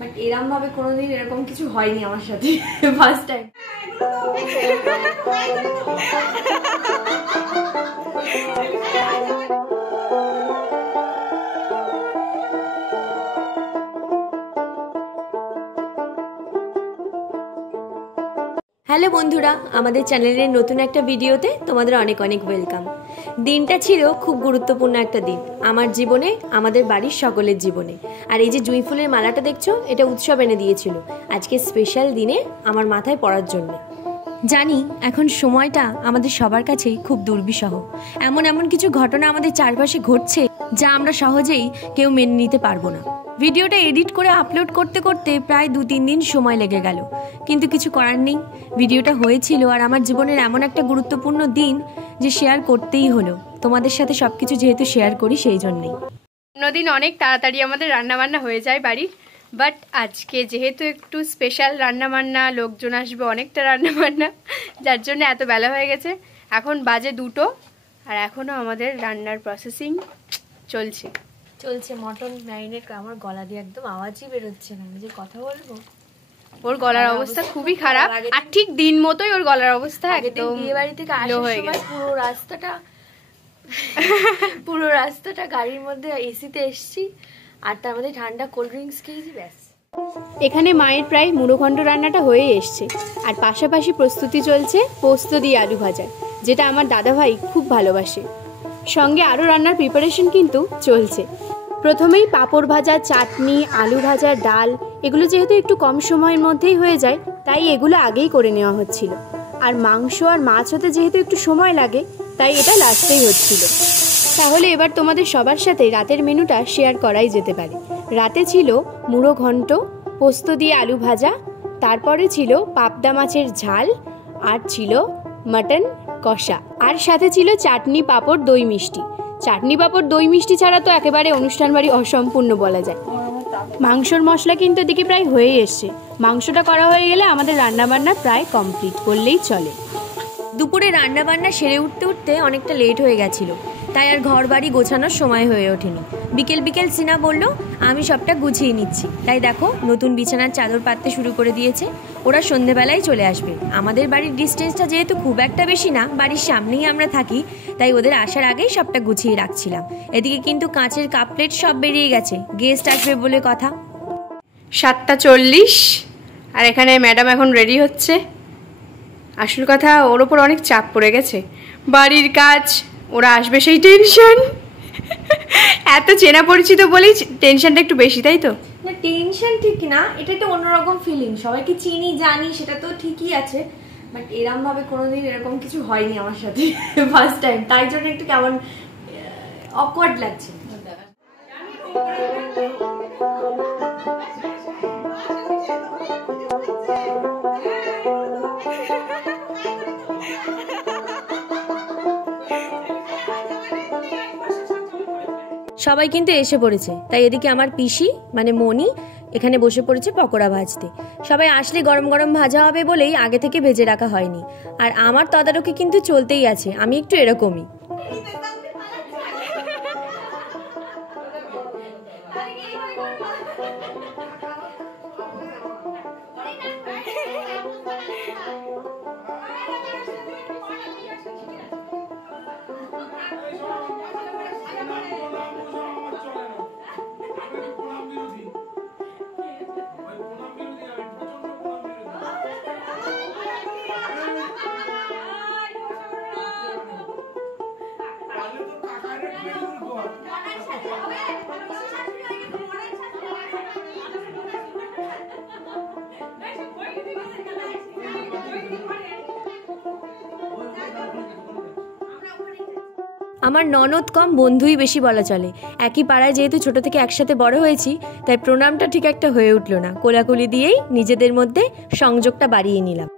But এরকম ভাবে কোনোদিন এরকম কিছু হয়নি আমার সাথে, ফার্স্ট টাইম। হ্যালো বন্ধুরা, আমাদের চ্যানেলের নতুন একটা ভিডিওতে তোমাদের অনেক অনেক ওয়েলকাম। দিনটা ছিল খুব গুরুত্বপূর্ণ একটা দিন আমার জীবনে, আমাদের বাড়ির সকলের জীবনে। আর এই যে জুঁই ফুলের মালাটা দেখছো, এটা উৎসব এনে দিয়েছিল আজকে স্পেশাল দিনে আমার মাথায় পড়ার জন্য। জানি এখন সময়টা আমাদের সবার কাছেই খুব দুর্বিষহ, এমন এমন কিছু ঘটনা আমাদের চারপাশে ঘটছে যা আমরা সহজেই কেউ মেনে নিতে পারবো না। ভিডিওটা এডিট করে আপলোড করতে করতে প্রায় 2-3 দিন সময় লেগে গেল, কিন্তু কিছু করার নেই। ভিডিওটা হয়েছিল আর আমার জীবনের এমন একটা গুরুত্বপূর্ণ দিন যে শেয়ার করতেই হলো। তোমাদের সাথে সবকিছু যেহেতু শেয়ার করি সেই জন্যই। অন্যদিন অনেক তাড়াতাড়ি আমাদের রান্নাবান্না হয়ে যায় বাড়ির, বাট আজকে যেহেতু একটু স্পেশাল রান্নাবান্না, লোকজন আসবে অনেকটা রান্নাবান্না, যার জন্য এত বেলা হয়ে গেছে। এখন বাজে 2টো আর এখনও আমাদের রান্নার প্রসেসিং চলছে। Mutton marinate. আমার গলা দিয়ে একদম আওয়াজই বেরোচ্ছে না, আমি যে কথা বলবো। ওর গলার অবস্থা খুবই খারাপ, আর ঠিক দিন মতোই ওর গলার অবস্থা একদম বিয়ে বাড়ি থেকে আসার সময় পুরো রাস্তাটা গাড়ির মধ্যে এসিতে এসছি, আর তার মধ্যে ঠান্ডা কোল্ড ড্রিঙ্কস খেয়েছি, ব্যাস। এখানে মায়ের প্রায় মুড়োঘণ্ট রান্নাটা হয়ে এসছে, আর পাশাপাশি প্রস্তুতি চলছে পোস্ত দিয়ে আলু ভাজা, যেটা আমার দাদাভাই খুব ভালোবাসে। সঙ্গে আরও রান্নার প্রিপারেশন কিন্তু চলছে। প্রথমেই পাঁপড় ভাজা, চাটনি, আলু ভাজা, ডাল, এগুলো যেহেতু একটু কম সময়ের মধ্যেই হয়ে যায় তাই এগুলো আগেই করে নেওয়া হচ্ছিল। আর মাংস আর মাছ হতে যেহেতু একটু সময় লাগে তাই এটা লাস্টেই হচ্ছিল। তাহলে এবার তোমাদের সবার সাথে রাতের মেনুটা শেয়ার করাই যেতে পারে। রাতে ছিল মুড়ো ঘন্ট, পোস্ত দিয়ে আলু ভাজা, তারপরে ছিল পাবদা মাছের ঝাল, আর ছিল মাটন কষা, আর সাথে ছিল চাটনি, পাঁপড়, দই মিষ্টি। চাটনি, পাঁপড়, দই মিষ্টি ছাড়া তো একেবারে অনুষ্ঠান বাড়ি অসম্পূর্ণ বলা যায়। মাংসর মশলা কিন্তু এদিকে প্রায় হয়েই এসছে। মাংসটা করা হয়ে গেলে আমাদের রান্নাবান্না প্রায় কমপ্লিট বললেই চলে। দুপুরে রান্নাবান্না সেরে উঠতে উঠতে অনেকটা লেট হয়ে গেছিল, তাই আর ঘর বাড়ি গোছানোর সময় হয়ে ওঠেনি। বিকেল সিনা বলল আমি সবটা গুছিয়ে নিচ্ছি, তাই দেখো নতুন বিছানার চাদর পাততে শুরু করে দিয়েছে। ওরা সন্ধেবেলায় চলে আসবে। আমাদের বাড়ির ডিস্টেন্সটা যেহেতু খুব একটা বেশি না, বাড়ির সামনেই আমরা থাকি, তাই ওদের আসার আগেই সবটা গুছিয়ে রাখছিলাম। এদিকে কিন্তু কাঁচের কাপ প্লেট সব বেরিয়ে গেছে, গেস্ট আসবে বলে কথা। 7:40 আর এখানে ম্যাডাম এখন রেডি হচ্ছে। আসল কথা, ওর ওপর অনেক চাপ পড়ে গেছে, বাড়ির কাজ, ওরা আসবে সেই টেনশন। এত চেনা পরিচিত বলেই টেনশনটা একটু বেশি, তাই তো? না, টেনশন ঠিক না, এটা একটা অন্যরকম ফিলিং। সবাইকে চিনি জানি সেটা তো ঠিকই আছে, বাট এরম ভাবে কোনোদিন এরকম কিছু হয়নি আমার সাথে, ফার্স্ট টাইম, তাই জন্য একটু কেমন অকওয়ার্ড লাগছে। সবাই কিন্তু এসে পড়েছে, তাই এদিকে আমার পিসি মানে মনি এখানে বসে পড়েছে পকোড়া ভাজতে। সবাই আসলে গরম গরম ভাজা হবে বলেই আগে থেকে ভেজে রাখা হয়নি। আর আমার তদারকি কিন্তু চলতেই আছে, আমি একটু এরকমই। আমার ননদ কম বন্ধুই বেশি বলা চলে। একই পাড়ায় যেহেতু ছোট থেকে একসাথে বড় হয়েছি, তাই প্রণামটা ঠিক একটা হয়ে উঠলো না। কোলাকুলি দিয়েই নিজেদের মধ্যে সংযোগটা বাড়িয়ে নিলাম।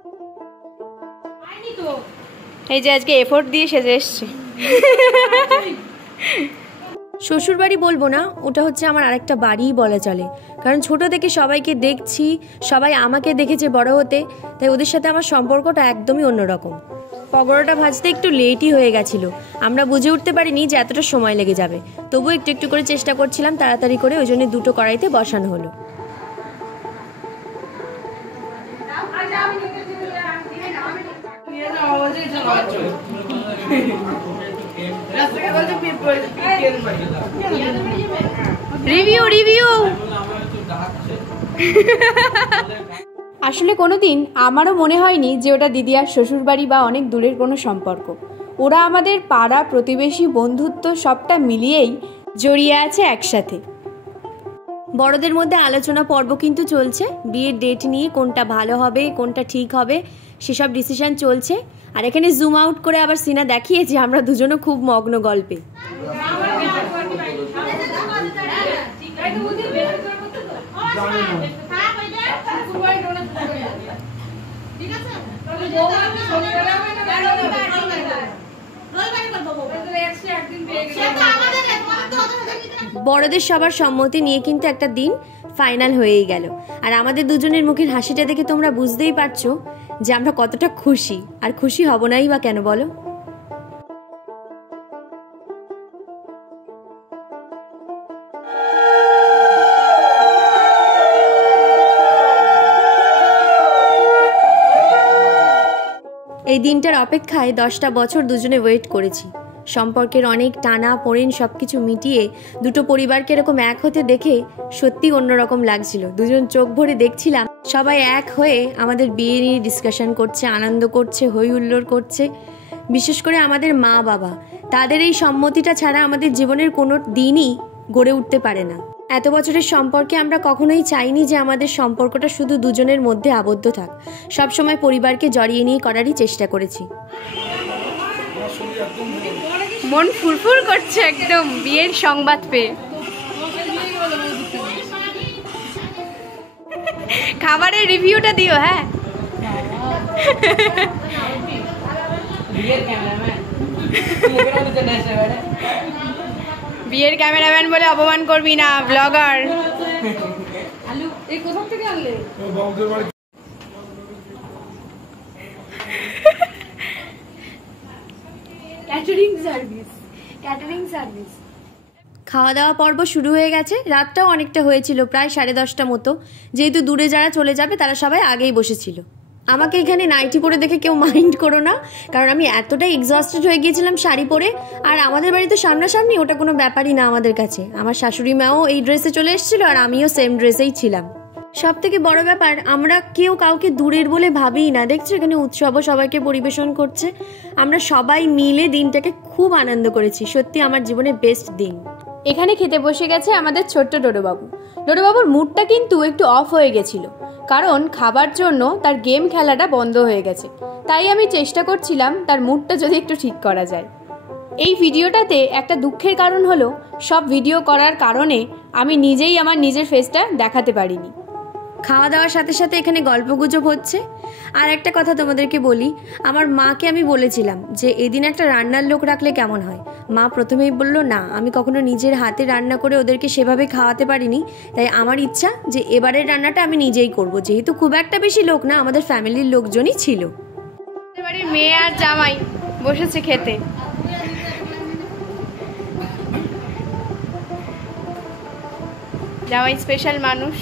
এই যে আজকে এফোর্ট দিয়ে সেজে এসছে। শ্বশুর বাড়ি বলবো না, ওটা হচ্ছে আমার আরেকটা বাড়িই বলা চলে। কারণ ছোট থেকে সবাইকে দেখছি, সবাই আমাকে দেখেছে বড় হতে, তাই ওদের সাথে আমার সম্পর্কটা একদমই অন্যরকম। পকোড়াটা ভাজতে একটু লেটই হয়ে গেছিল, আমরা বুঝে উঠতে পারিনি যে এতটা সময় লেগে যাবে। তবুও একটু একটু করে চেষ্টা করছিলাম তাড়াতাড়ি করে, ওই জন্য 2টো কড়াইতে বসানো হলো। রিভিউ আসলে কোনোদিন আমারও মনে হয়নি যে ওটা দিদি আর শ্বশুরবাড়ি বা অনেক দূরের কোনো সম্পর্ক। ওরা আমাদের পাড়া, প্রতিবেশী, বন্ধুত্ব সবটা মিলিয়েই জড়িয়ে আছে একসাথে। বড়দের মধ্যে আলোচনা পর্ব কিন্তু চলছে বিয়ের ডেট নিয়ে, কোনটা ভালো হবে কোনটা ঠিক হবে সেসব ডিসিশন চলছে। আর এখানে জুম আউট করে আবার সিনা দেখিয়েছে আমরা দুজনও খুব মগ্ন গল্পে। বড়দের সবার সম্মতি নিয়ে কিন্তু একটা দিন ফাইনাল হয়েই গেল। আর আমাদের দুজনের মুখের হাসিটা দেখে তোমরা বুঝতেই পারছো যে আমরা কতটা খুশি। আর খুশি হব নাই বা কেন বলো? এই দিনটার অপেক্ষায় 10টা বছর দুজনে ওয়েট করেছি। সম্পর্কের অনেক টানা পোড়েন সবকিছু মিটিয়ে দুটো পরিবারকে এরকম এক হতে দেখে সত্যি অন্যরকম লাগছিল। দুজন চোখ ভরে দেখছিলাম সবাই এক হয়ে আমাদের বিয়ে নিয়ে ডিসকাশন করছে, আনন্দ করছে, হই হুল্লোড় করছে। বিশেষ করে আমাদের মা বাবা, তাদের এই সম্মতিটা ছাড়া আমাদের জীবনের কোনো দিনই গড়ে উঠতে পারে না। এত বছরের সম্পর্কে আমরা কখনোই চাইনি যে আমাদের সম্পর্কটা শুধু দুজনের মধ্যে আবদ্ধ থাক। সবসময় পরিবারকে জড়িয়ে নিয়ে করারই চেষ্টা করেছি। মন ফুরফুর করছে একদম বিয়ের সংবাদ পেয়ে। খাবারের রিভিউটা দিও। হ্যাঁ, বিয়ের ক্যামেরাম্যান বলে অপমান করবি না, ব্লগার। খাওয়া দাওয়া পর্ব শুরু হয়ে গেছে। রাতটাও অনেকটা হয়েছিল, প্রায় 10:30 মতো। যেহেতু দূরে যারা চলে যাবে তারা সবাই আগেই বসেছিল। আমাকে এখানে নাইটি পরে দেখে কেউ মাইন্ড করো না, কারণ আমি এতটাই এক্সস্টেড হয়ে গিয়েছিলাম শাড়ি পরে। আর আমাদের বাড়িতে সামনাসামনি, ওটা কোনো ব্যাপারই না আমাদের কাছে। আমার শাশুড়ি মাও এই ড্রেসে চলে এসেছিল আর আমিও সেম ড্রেসেই ছিলাম। সব থেকে বড় ব্যাপার, আমরা কেউ কাউকে দূরের বলে ভাবিই না। দেখছো এখানে উৎসবও সবাইকে পরিবেশন করছে। আমরা সবাই মিলে দিনটাকে খুব আনন্দ করেছি। সত্যি আমার জীবনের বেস্ট দিন। এখানে খেতে বসে গেছে আমাদের ছোট্ট ডোডোবাবু। ডোডোবাবুর মুডটা কিন্তু একটু অফ হয়ে গেছিল, কারণ খাবার জন্য তার গেম খেলাটা বন্ধ হয়ে গেছে। তাই আমি চেষ্টা করছিলাম তার মুডটা যদি একটু ঠিক করা যায়। এই ভিডিওটাতে একটা দুঃখের কারণ হলো, সব ভিডিও করার কারণে আমি নিজেই আমার নিজের ফেসটা দেখাতে পারিনি। খাওয়া দাওয়ার সাথে সাথে এখানে গল্পগুজব হচ্ছে। আর একটা কথা তোমাদেরকে বলি, আমার মাকে আমি বলেছিলাম যে এদিন একটা রান্নার লোক রাখলে কেমন হয়। মা প্রথমেই বলল না, আমি কখনো নিজের হাতে রান্না করে ওদেরকে সেভাবে খাওয়াতে পারিনি। তাই আমার ইচ্ছা যে এবারের রান্নাটা আমি নিজেই করব। যেহেতু খুব একটা বেশি লোক না, আমাদের ফ্যামিলির লোকজনই ছিল। বাড়ির মেয়ে আর জামাই বসেছে খেতে। জামাই স্পেশাল মানুষ।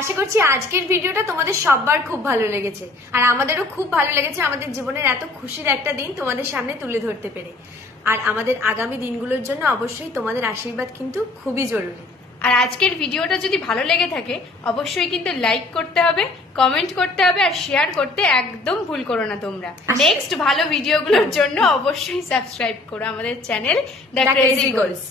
আশা করছি আজকের ভিডিওটা তোমাদের সবার খুব ভালো লেগেছে। আর আমাদেরও খুব ভালো লেগেছে আমাদের জীবনের এত খুশির একটা দিন তোমাদের সামনে তুলে ধরতে পেরে। আর আমাদের আগামী দিনগুলোর জন্য অবশ্যই তোমাদের আশীর্বাদ কিন্তু খুবই জরুরি। আর আজকের ভিডিওটা যদি ভালো লেগে থাকে অবশ্যই কিন্তু লাইক করতে হবে, কমেন্ট করতে হবে, আর শেয়ার করতে একদম ভুল করো না তোমরা। নেক্সট ভালো ভিডিওগুলোর জন্য অবশ্যই সাবস্ক্রাইব করো আমাদের চ্যানেল দ্য ক্রেজি গার্লস।